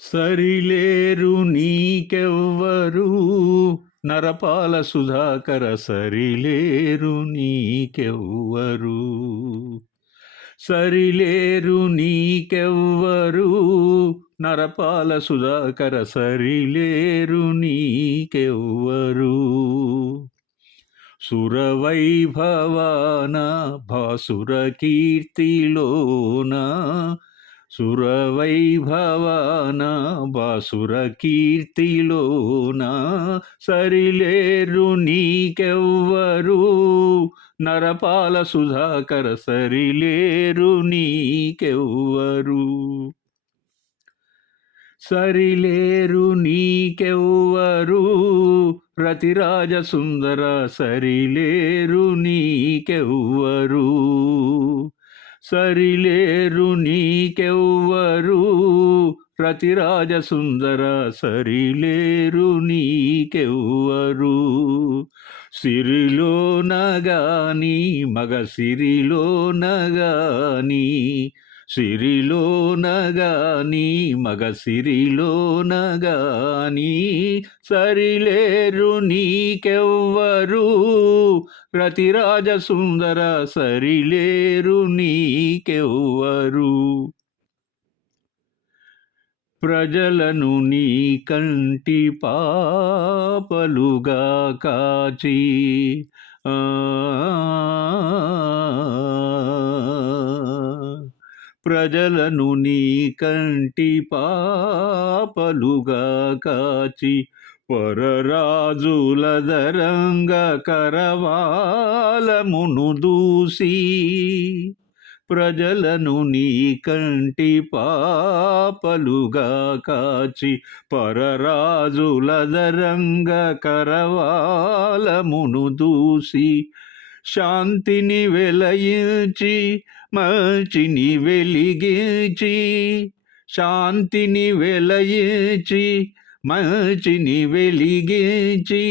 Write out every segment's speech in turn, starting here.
సరిలేరు నీకెవ్వరు నరపాల సుధాకర సరిలేరు నీకెవ్వరు సరిలేరు నీకెవ్వరు నరపాల సుధాకర సరిలేరు నీకెవ్వరు సురవైభవాన భాసుర కీర్తిలోన సురవైభవాన బాసుర కీర్తిలోన సరిలేరు నీకెవ్వరు నరపాల సుధాకర సరిలేరు నీకెవ్వరు సరిలేరు నీకెవ్వరు రతిరాజ సుందర సరిలేరు నీకెవ్వరు సరిలేరు నీకెవ్వరు రతిరాజ సుందర సరిలేరు నీకెవ్వరు సిరిలో నగాని మగ సిరిలో నగాని సిరిలో నగాని మగ సిరిలో నగాని సరిలేరు నీకెవ్వరు రతిరాజ సుందర సరిలేరు నీకెవ్వరు ప్రజలను నీ కంటి పాపలుగా కాచి ప్రజలను నీ కంటి పాపలుగా కాచి పరరాజుల దరంగ కరవాలమును దూసి ప్రజలను నీ కంటి పాపలుగా కాచి పరరాజుల దరంగ కరవాలమును దూసి శాంతిని వెలయించి మంచిని వెలిగించి శాంతిని వెలయించి మంచిని వెలిగించి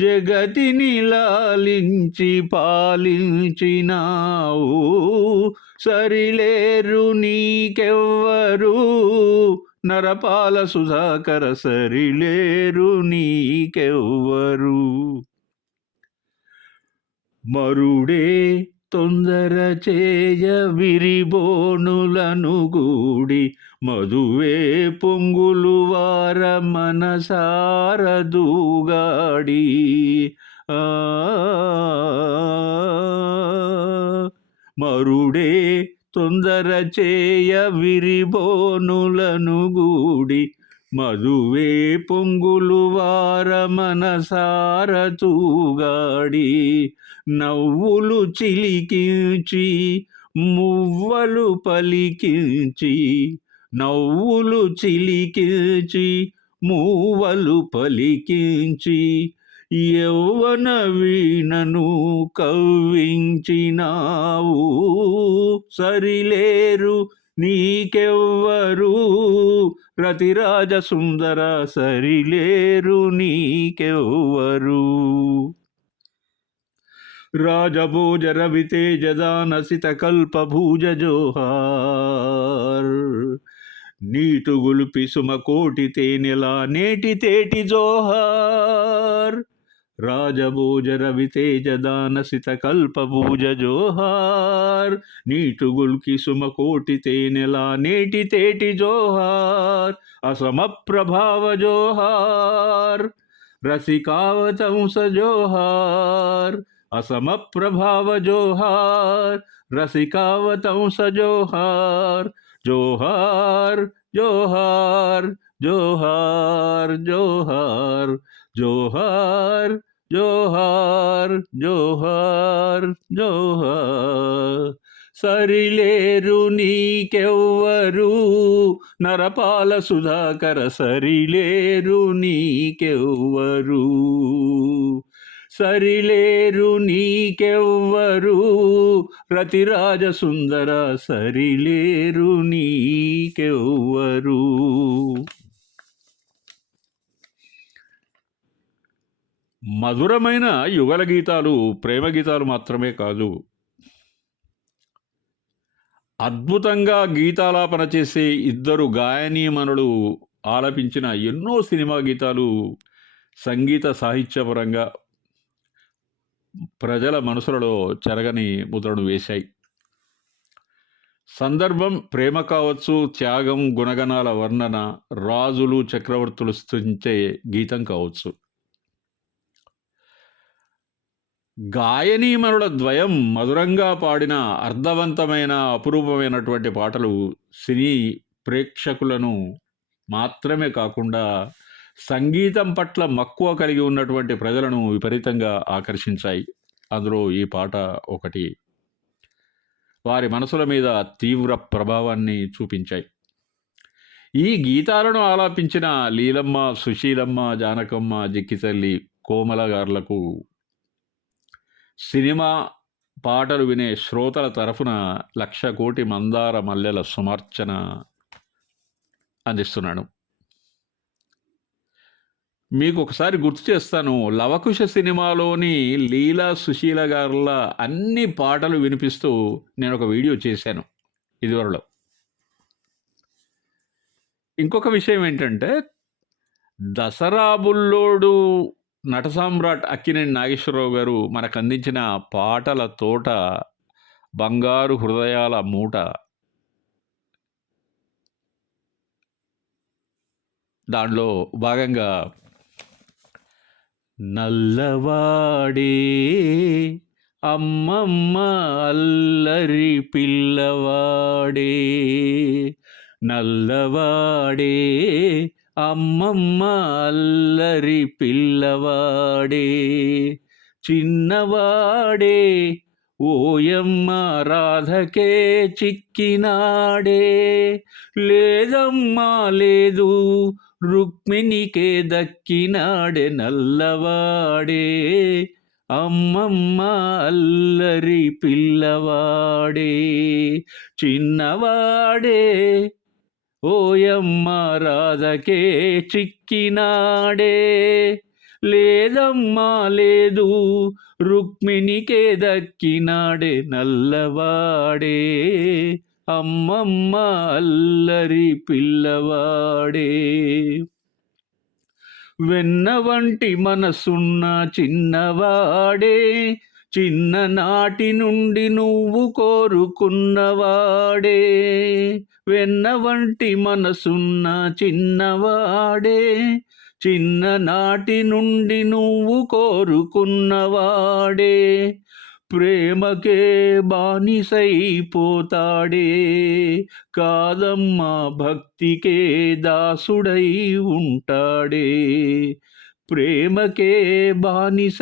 జగతిని లాలించి పాలించినావు సరిలేరు నీకెవ్వరు నరపాల సుధాకర సరిలేరు నీకెవ్వరు మరుడే తొందర చేయ విరిబోనులను గూడి మధువే పొంగులు వార మనసారదూగాడి మరుడే తొందర చేయ విరిబోనులను గూడి మధువే పొంగులు వార మనసార తూగాడి నవ్వులు చిలికించి మువ్వలు పలికించి నవ్వులు చిలికించి మూవలు పలికించి యౌవన వీణను కవ్వించినావు సరిలేరు నీకెవ్వరు రతిరాజ సుందర సరిలేరు నీకెవ్వరు రాజభోజ రవితేజ దానసిత కల్పభూజ జోహార్ నీటు గుల్పి సుమకోటి తేనెలా నేటి తేటి జోహార్ రాజభోజ రవితేజ దానసిత కల్పభూజ జోహార్ నీటు గుల్కి సుమకోటి తేనెలా నేటి తేటి జోహార్ అసమ ప్రభావ జోహార్ రసికావతంస జోహార్ असम प्रभाव जोहार रसिकावतंस जोहार जोहार जोहार जोहार जोहार जोहार जोहार जोहार जोहार సరిలేరు నీకెవ్వరు నరపాల సుధాకర సరిలేరు నీకెవ్వరు సరిలేరు నీకెవ్వరు రతిరాజ సుందర సరిలేరు నీకెవ్వరు. మధురమైన యుగల గీతాలు ప్రేమ గీతాలు మాత్రమే కాదు, అద్భుతంగా గీతాలాపన చేసే ఇద్దరు గాయనీమణులు ఆలపించిన ఎన్నో సినిమా గీతాలు సంగీత సాహిత్యపరంగా ప్రజల మనసులలో చెరగని ముద్రను వేశాయి. సందర్భం ప్రేమ కావచ్చు, త్యాగం, గుణగణాల వర్ణన, రాజులు చక్రవర్తులు స్తుతించే గీతం కావచ్చు. గాయనీమణుల ద్వయం మధురంగా పాడిన అర్థవంతమైన అపురూపమైనటువంటి పాటలు సినీ ప్రేక్షకులను మాత్రమే కాకుండా సంగీతం పట్ల మక్కువ కలిగి ఉన్నటువంటి ప్రజలను విపరీతంగా ఆకర్షించాయి. అందులో ఈ పాట ఒకటి. వారి మనసుల మీద తీవ్ర ప్రభావాన్ని చూపించాయి. ఈ గీతాలను ఆలాపించిన లీలమ్మ, సుశీలమ్మ, జానకమ్మ, జిక్కితల్లి, కోమల గార్లకు సినిమా పాటలు వినే శ్రోతల తరఫున 1,00,000 కోటి మందార మల్లెల సుమార్చన అందిస్తున్నాను. మీకు ఒకసారి గుర్తు చేస్తాను. లవకుశ సినిమాలోని లీలా, సుశీల గారుల అన్ని పాటలు వినిపిస్తూ నేను ఒక వీడియో చేశాను ఇదివరలో. ఇంకొక విషయం ఏంటంటే, దసరా బుల్లోడు నట సామ్రాట్ అక్కినేని నాగేశ్వరరావు గారు మనకు అందించిన పాటల తోట, బంగారు హృదయాల మూట, దానిలో భాగంగా నల్లవాడే అమ్మమ్మ అల్లరి పిల్లవాడే, నల్లవాడే అమ్మమ్మ అల్లరి పిల్లవాడే, చిన్నవాడే ఓయమ్మ రాధకే చిక్కినాడే, లేదమ్మా లేదు రుక్మిణికే దక్కినాడే, నల్లవాడే అమ్మమ్మ అల్లరి పిల్లవాడే, చిన్నవాడే ఓయమ్మ రాధకే చిక్కినాడే, లేదమ్మా లేదు రుక్మిణికే దక్కినాడే, నల్లవాడే అమ్మమ్మ అల్లరి పిల్లవాడే. వెన్న వంటి మనసున్న చిన్నవాడే, చిన్ననాటి నుండి నువ్వు కోరుకున్నవాడే, వెన్న వంటి మనసున్న చిన్నవాడే, చిన్ననాటి నుండి నువ్వు కోరుకున్నవాడే, ప్రేమకే బానిసైపోతాడే, కాదమ్మా భక్తికే దాసుడై ఉంటాడే, ప్రేమకే బానిసైపోతాడే,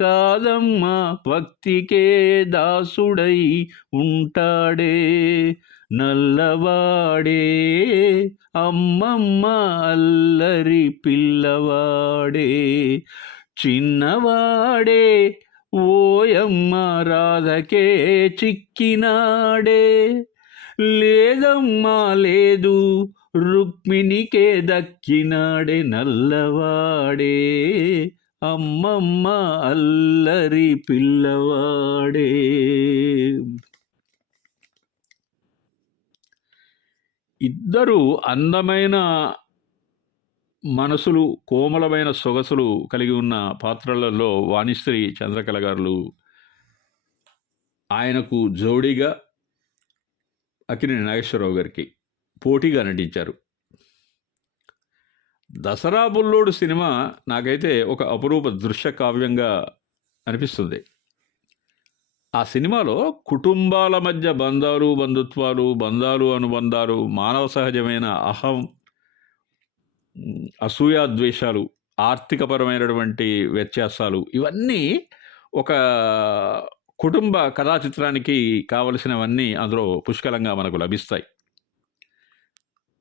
కాదమ్మా భక్తికే దాసుడై ఉంటాడే, నల్లవాడే అమ్మమ్మ అల్లరి పిల్లవాడే, చిన్నవాడే ఓయమ్మ రాధకే చిక్కినాడే, లేదమ్మా లేదు రుక్మిణికే దక్కినాడే, నల్లవాడే అమ్మమ్మ అల్లరి పిల్లవాడే. ఇద్దరు అందమైన మనసులు, కోమలమైన సొగసులు కలిగి ఉన్న పాత్రలలో వాణిశ్రీ చంద్రకళ గారు ఆయనకు జోడీగా అక్కినేని నాగేశ్వరరావు గారికి పోటీగా నటించారు. దసరా బుల్లోడు సినిమా నాకైతే ఒక అపురూప దృశ్య కావ్యంగా అనిపిస్తుంది. ఆ సినిమాలో కుటుంబాల మధ్య బంధాలు, బంధుత్వాలు, బంధాలు, అనుబంధాలు, మానవ సహజమైన అహం, అసూయ, ద్వేషాలు, ఆర్థికపరమైనటువంటి వ్యత్యాసాలు, ఇవన్నీ ఒక కుటుంబ కథా చిత్రానికి కావలసినవన్నీ అందులో పుష్కలంగా మనకు లభిస్తాయి.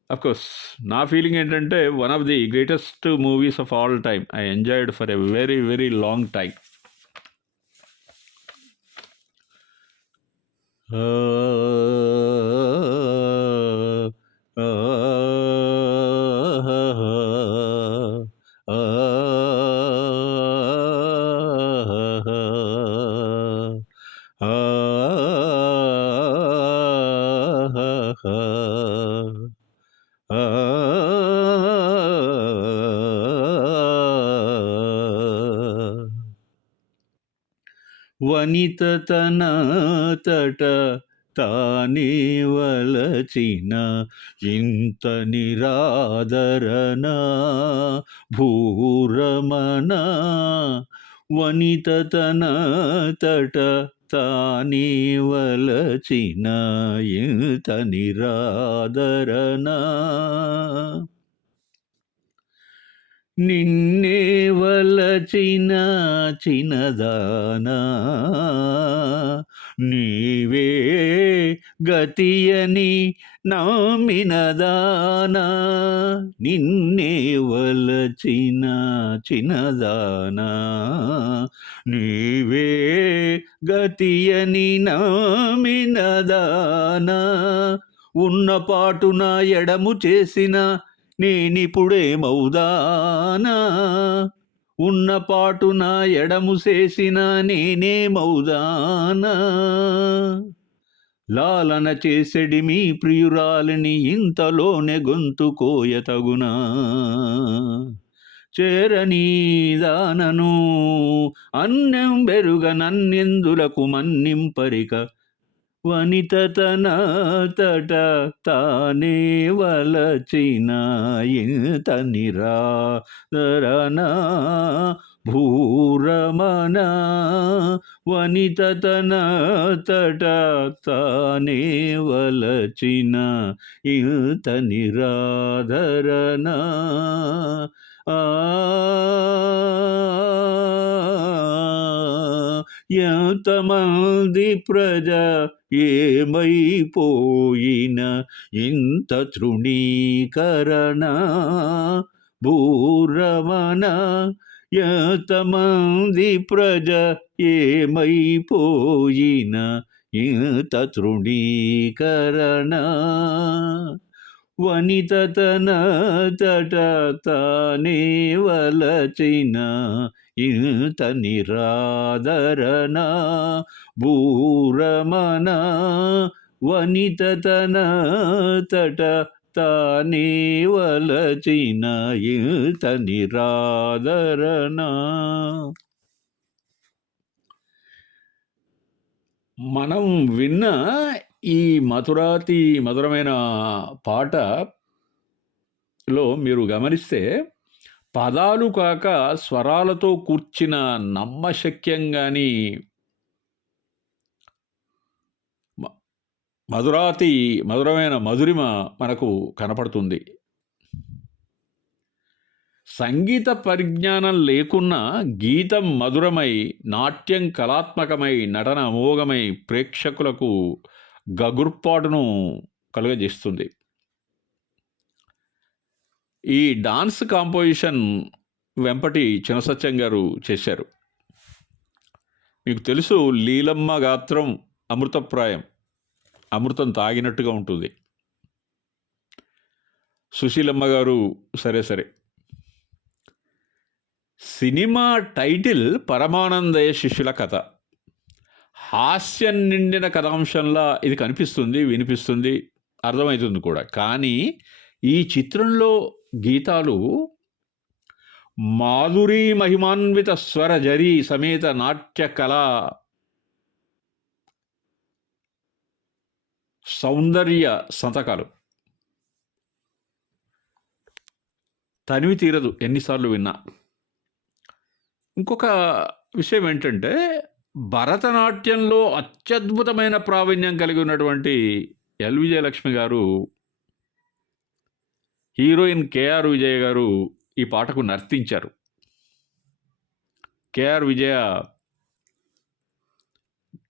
అఫ్కోర్స్ నా ఫీలింగ్ ఏంటంటే, one of the greatest movies of all time. I enjoyed for a very very long time. ఆ వనిత తనంతట తానే వలచిన ఇంత నిరాదరణ భూరమణ వనిత తనంతట తానే వలచిన ఇంత నిరాదరణ నిన్నే వలచిన చిన్నదానా నీవే గతియని నమ్మినదానా నిన్నే వలచిన చిన్నదానా నీవే గతియని నమ్మినదానా ఉన్న పాటున ఎడము చేసిన నేనిప్పుడేమవుదానా ఉన్న పాటున ఎడము చేసిన నేనేమవుదానా లాలన చేసెడి మీ ప్రియురాలిని ఇంతలోనే గొంతు కోయతగునా చేరనీ దానను అన్నం బెరుగ నన్నెందులకు మన్నింపరిక వనిత తనంతట తానే వలచిన ఇంత నిరాదరణ భూరమణ వనిత తనంతట తానే వలచిన ఇంత నిరాదరణ ఆ ఎంతమంది ప్రజ ఏమైపోయిన ఇంత తృణీకరణ భూరమణ ఎంతమంది ప్రజ ఏమైపోయిన ఇంత తృణీకరణ వనిత తనంతట తానే వలచిన ఇంత నిరాదరణ భూరమణ వనిత తనంతట తానే వలచిన ఇంత నిరాదరణ. మనం విన్న ఈ మధురమైన పాటలో మీరు గమనిస్తే పదాలు కాక స్వరాలతో కూర్చిన నమ్మశక్యంగాని మధురమైన మధురిమ మనకు కనపడుతుంది. సంగీత పరిజ్ఞానం లేకున్నా గీతం మధురమై, నాట్యం కళాత్మకమై, నటన అమోఘమై ప్రేక్షకులకు గగుర్పాటును కలుగజేస్తుంది. ఈ డాన్స్ కాంపోజిషన్ వెంపటి చినసత్యం గారు చేశారు. మీకు తెలుసు, లీలమ్మ గాత్రం అమృతప్రాయం, అమృతం తాగినట్టుగా ఉంటుంది. సుశీలమ్మ గారు సరే. సినిమా టైటిల్ పరమానందయ్య శిష్యుల కథ. హాస్యం నిండిన కథాంశంలా ఇది కనిపిస్తుంది, వినిపిస్తుంది, అర్థమవుతుంది కూడా. కానీ ఈ చిత్రంలో గీతాలు మాధురీ మహిమాన్విత స్వర జరీ సమేత నాట్య కళా సౌందర్య సంతకాలు. తనివి తీరదు ఎన్నిసార్లు విన్నా. ఇంకొక విషయం ఏంటంటే, భరతనాట్యంలో అత్యద్భుతమైన ప్రావీణ్యం కలిగి ఉన్నటువంటి ఎల్ విజయలక్ష్మి గారు, హీరోయిన్ కేఆర్ విజయ గారు ఈ పాటకు నర్తించారు. కేఆర్ విజయ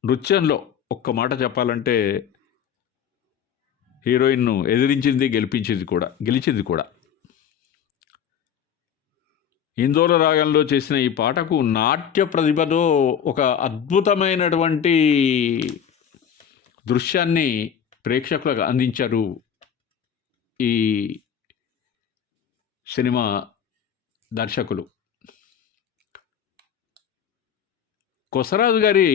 నృత్యంలో ఒక్క మాట చెప్పాలంటే హీరోయిన్ను ఎదిరించింది, గెలిచింది కూడా. ఇందోల రాగంలో చేసిన ఈ పాటకు నాట్య ప్రతిభతో ఒక అద్భుతమైనటువంటి దృశ్యాన్ని ప్రేక్షకులకు అందించారు ఈ సినిమా దర్శకులు. కొసరాజు గారి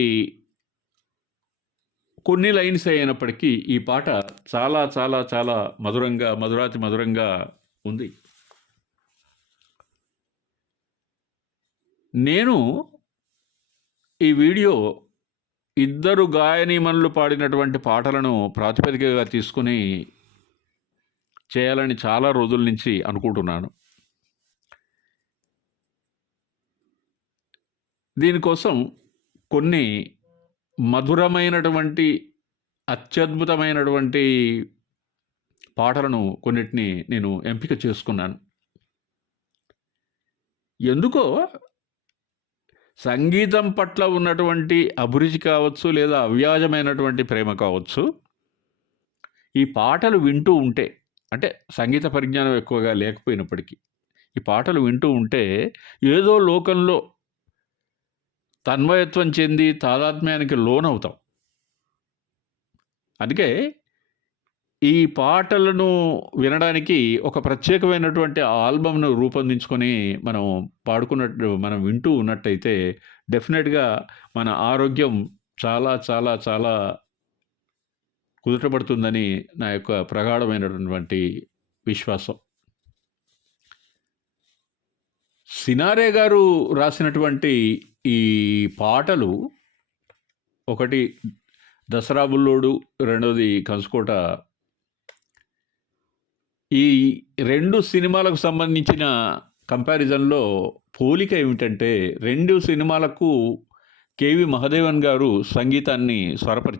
కొన్ని లైన్స్ అయినప్పటికీ ఈ పాట చాలా చాలా చాలా మధురంగా, మధురాతి మధురంగా ఉంది. నేను ఈ వీడియో ఇద్దరు గాయనీమణులు పాడినటువంటి పాటలను ప్రాతిపదికగా తీసుకుని చేయాలని చాలా రోజుల నుంచి అనుకుంటున్నాను. దీనికోసం కొన్ని మధురమైనటువంటి, అత్యద్భుతమైనటువంటి పాటలను కొన్నిటిని నేను ఎంపిక చేసుకున్నాను. ఎందుకో సంగీతం పట్ల ఉన్నటువంటి అభిరుచి కావచ్చు, లేదా అవ్యాజమైనటువంటి ప్రేమ కావచ్చు, ఈ పాటలు వింటూ ఉంటే, అంటే సంగీత పరిజ్ఞానం ఎక్కువగా లేకపోయినప్పటికీ ఈ పాటలు వింటూ ఉంటే ఏదో లోకంలో తన్మయత్వం చెంది తాదాత్మ్యానికి లోనవుతాం. అందుకే ఈ పాటలను వినడానికి ఒక ప్రత్యేకమైనటువంటి ఆల్బమ్‌ను రూపొందించుకొని మనం వింటూ ఉన్నట్టయితే డెఫినెట్‌గా మన ఆరోగ్యం చాలా చాలా చాలా కుదుటపడుతుందని నా యొక్క ప్రగాఢమైనటువంటి విశ్వాసం. సినారే గారు రాసినటువంటి ఈ పాటలు, ఒకటి 'దసరా బుల్లోడు', రెండోది 'కంచుకోట'. ఈ 2 సినిమాలకు సంబంధించిన కంపారిజన్‌లో పోలిక ఏమిటంటే 2 సినిమాలకు కేవి మహదేవన్ గారు సంగీతాన్ని స్వరపరిచారు.